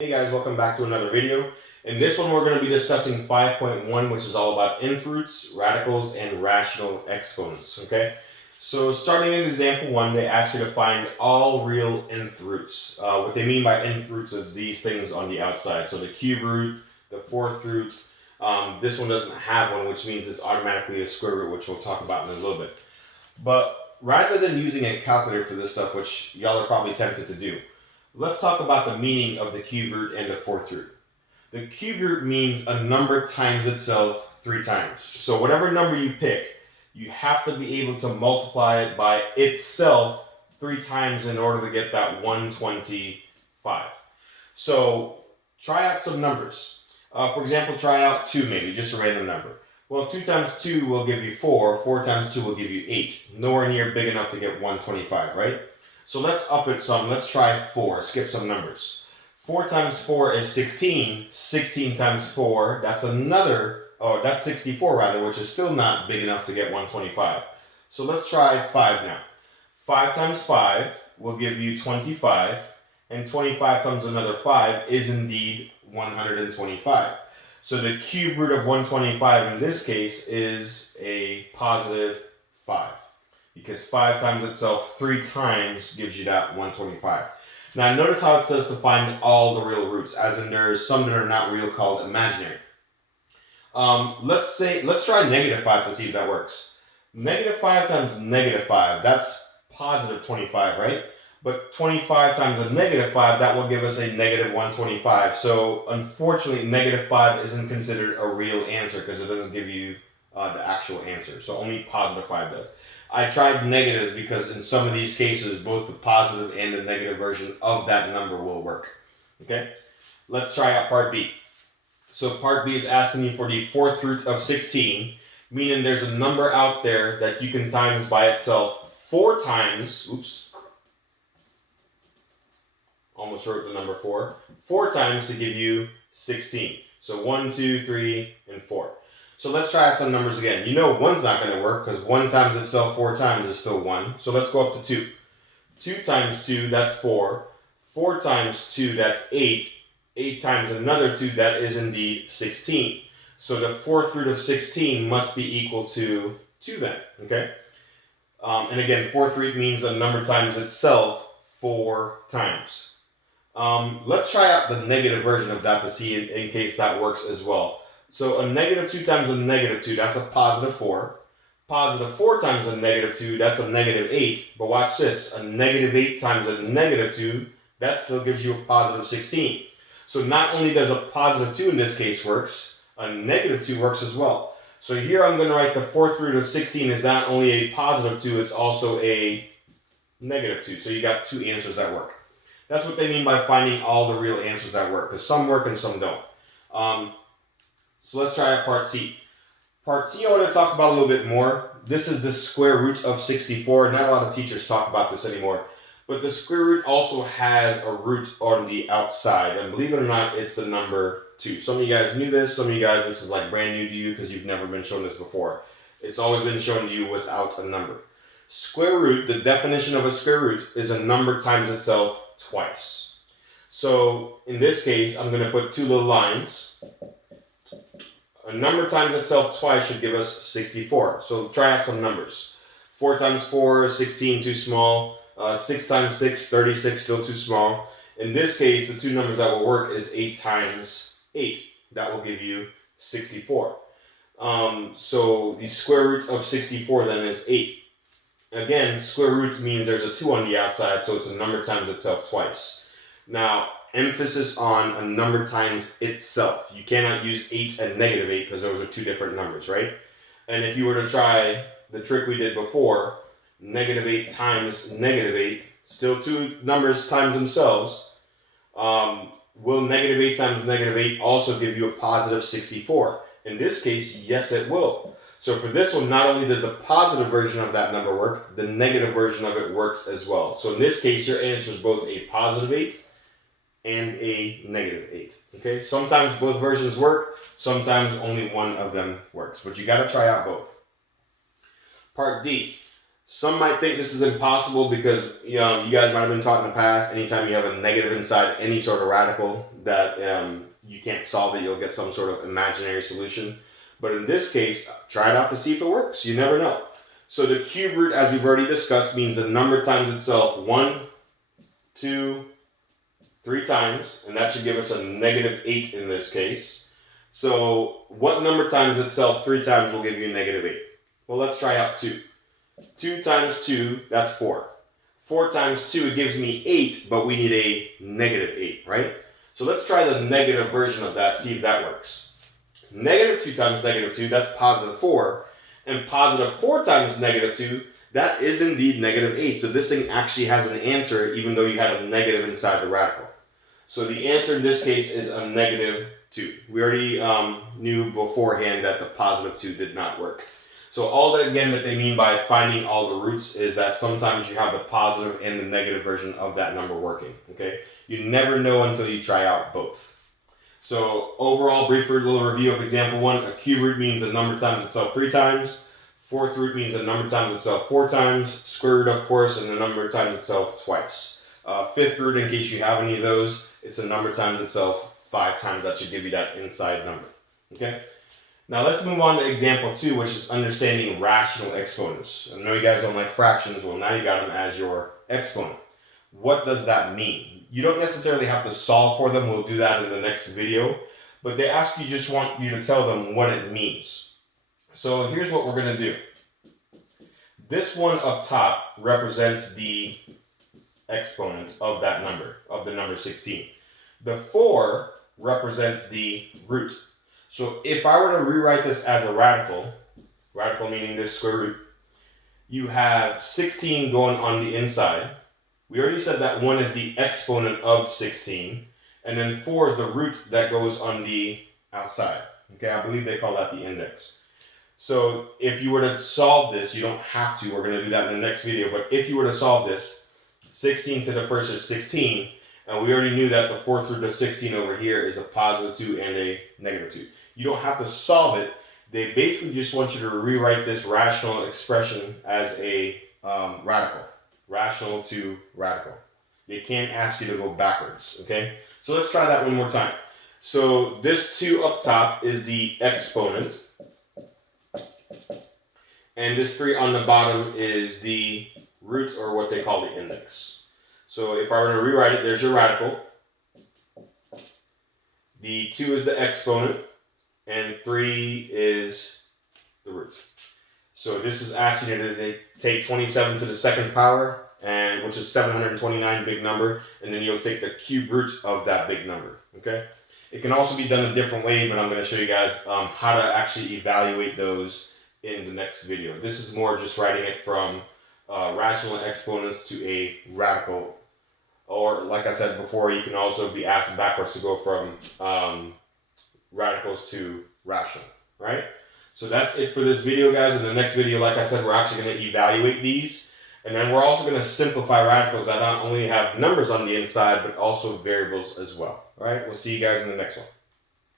Hey guys, welcome back to another video. In this one, we're going to be discussing 5.1, which is all about nth roots, radicals, and rational exponents. Okay, so starting in example 1, they ask you to find all real nth roots. What they mean by nth roots is these things on the outside. So the cube root, the fourth root. This one doesn't have one, which means it's automatically a square root, which we'll talk about in a little bit. But rather than using a calculator for this stuff, which y'all are probably tempted to do, let's talk about the meaning of the cube root and the fourth root. The cube root means a number times itself 3 times. So whatever number you pick, you have to be able to multiply it by itself 3 times in order to get that 125. So try out some numbers. For example, try out 2 maybe, just a random number. Well, 2 times 2 will give you 4. 4 times 2 will give you 8. Nowhere near big enough to get 125, right? So let's up it some. Let's try 4. Skip some numbers. 4 times 4 is 16. 16 times 4, that's that's 64 rather, which is still not big enough to get 125. So let's try 5 now. 5 times 5 will give you 25, and 25 times another 5 is indeed 125. So the cube root of 125 in this case is a positive 5. Because 5 times itself 3 times gives you that 125. Now notice how it says to find all the real roots, as in there's some that are not real called imaginary. Let's try negative 5 to see if that works. Negative 5 times negative 5, that's positive 25, right? But 25 times a negative 5, that will give us a negative 125. So unfortunately, negative 5 isn't considered a real answer because it doesn't give you the actual answer. So only positive 5 does. I tried negatives because in some of these cases, both the positive and the negative version of that number will work. Okay, let's try out part B. So part B is asking you for the fourth root of 16, meaning there's a number out there that you can times by itself 4 times, almost wrote the number 4 times to give you 16. So 1, 2, 3, and 4. So let's try some numbers again. You know 1's not going to work because 1 times itself 4 times is still 1. So let's go up to 2. 2 times 2, that's 4. 4 times 2, that's 8. 8 times another 2, that is indeed 16. So the fourth root of 16 must be equal to 2 then, okay? And again, fourth root means a number times itself 4 times. Let's try out the negative version of that to see in case that works as well. So a negative 2 times a negative 2, that's a positive 4. Positive 4 times a negative 2, that's a negative 8. But watch this, a negative 8 times a negative 2, that still gives you a positive 16. So not only does a positive 2 in this case works, a negative 2 works as well. So here I'm going to write the fourth root of 16 is not only a positive 2, it's also a negative 2. So you got 2 answers that work. That's what they mean by finding all the real answers that work, because some work and some don't. So let's try out part C. Part C I want to talk about a little bit more. This is the square root of 64. Not a lot of teachers talk about this anymore. But the square root also has a root on the outside. And believe it or not, it's the number 2. Some of you guys knew this. Some of you guys, this is like brand new to you because you've never been shown this before. It's always been shown to you without a number. Square root, the definition of a square root, is a number times itself twice. So in this case, I'm going to put 2 little lines. A number times itself twice should give us 64. So try out some numbers. 4 times 4, 16, too small. 6 times 6, 36, still too small. In this case, the 2 numbers that will work is 8 times 8. That will give you 64. So the square root of 64 then is 8. Again, square root means there's a 2 on the outside, so it's a number times itself twice. Now, emphasis on a number times itself. You cannot use 8 and negative 8 because those are 2 different numbers, right? And if you were to try the trick we did before, negative 8 times negative 8, still 2 numbers times themselves, will negative 8 times negative 8 also give you a positive 64? In this case, yes it will. So for this one, not only does the positive version of that number work, the negative version of it works as well. So in this case, your answer is both a positive 8 and a negative 8. Okay, sometimes both versions work, sometimes only one of them works, but you got to try out both. Part D. Some might think this is impossible because you guys might have been taught in the past, anytime you have a negative inside any sort of radical, that you can't solve it, you'll get some sort of imaginary solution. But in this case, try it out to see if it works. You never know. So the cube root, as we've already discussed, means the number times itself 1, 2, 3 times, and that should give us a negative 8 in this case. So what number times itself 3 times will give you a negative 8? Well, let's try out 2. 2 times 2, that's 4. 4 times 2, it gives me 8, but we need a negative 8, right? So let's try the negative version of that, see if that works. Negative 2 times negative 2, that's positive 4. And positive 4 times negative 2, that is indeed negative 8. So this thing actually has an answer even though you had a negative inside the radical. So the answer in this case is a negative 2. We already knew beforehand that the positive 2 did not work. So all that, again, that they mean by finding all the roots is that sometimes you have the positive and the negative version of that number working, okay? You never know until you try out both. So overall, brief little review of example 1. A cube root means a number times itself 3 times. Fourth root means a number times itself 4 times. Square root, of course, and the number times itself twice. Fifth root, in case you have any of those, it's a number times itself 5 times. That should give you that inside number, okay? Now let's move on to example 2, which is understanding rational exponents. I know you guys don't like fractions. Well, now you got them as your exponent. What does that mean? You don't necessarily have to solve for them. We'll do that in the next video. But they ask you, just want you to tell them what it means. So here's what we're going to do. This one up top represents the exponent of that number, of the number 16. The 4 represents the root. So if I were to rewrite this as a radical meaning this square root, you have 16 going on the inside. We already said that 1 is the exponent of 16, and then 4 is the root that goes on the outside. Okay, I believe they call that the index. So if you were to solve this, you don't have to, we're going to do that in the next video, but if you were to solve this, 16 to the first is 16, and we already knew that the fourth root of 16 over here is a positive 2 and a negative 2. You don't have to solve it. They basically just want you to rewrite this rational expression as a radical. Rational to radical. They can't ask you to go backwards, okay? So let's try that one more time. So this 2 up top is the exponent. And this 3 on the bottom is the root, or what they call the index. So if I were to rewrite it, there's your radical. The 2 is the exponent. And 3 is the root. So this is asking you to take 27 to the second power, and which is 729, big number, and then you'll take the cube root of that big number, okay? It can also be done a different way, but I'm going to show you guys how to actually evaluate those in the next video. This is more just writing it from rational exponents to a radical, or like I said before, you can also be asked backwards to go from radicals to rational, right? So that's it for this video, guys. In the next video, like I said, we're actually going to evaluate these, and then we're also going to simplify radicals that not only have numbers on the inside, but also variables as well. All right, we'll see you guys in the next one.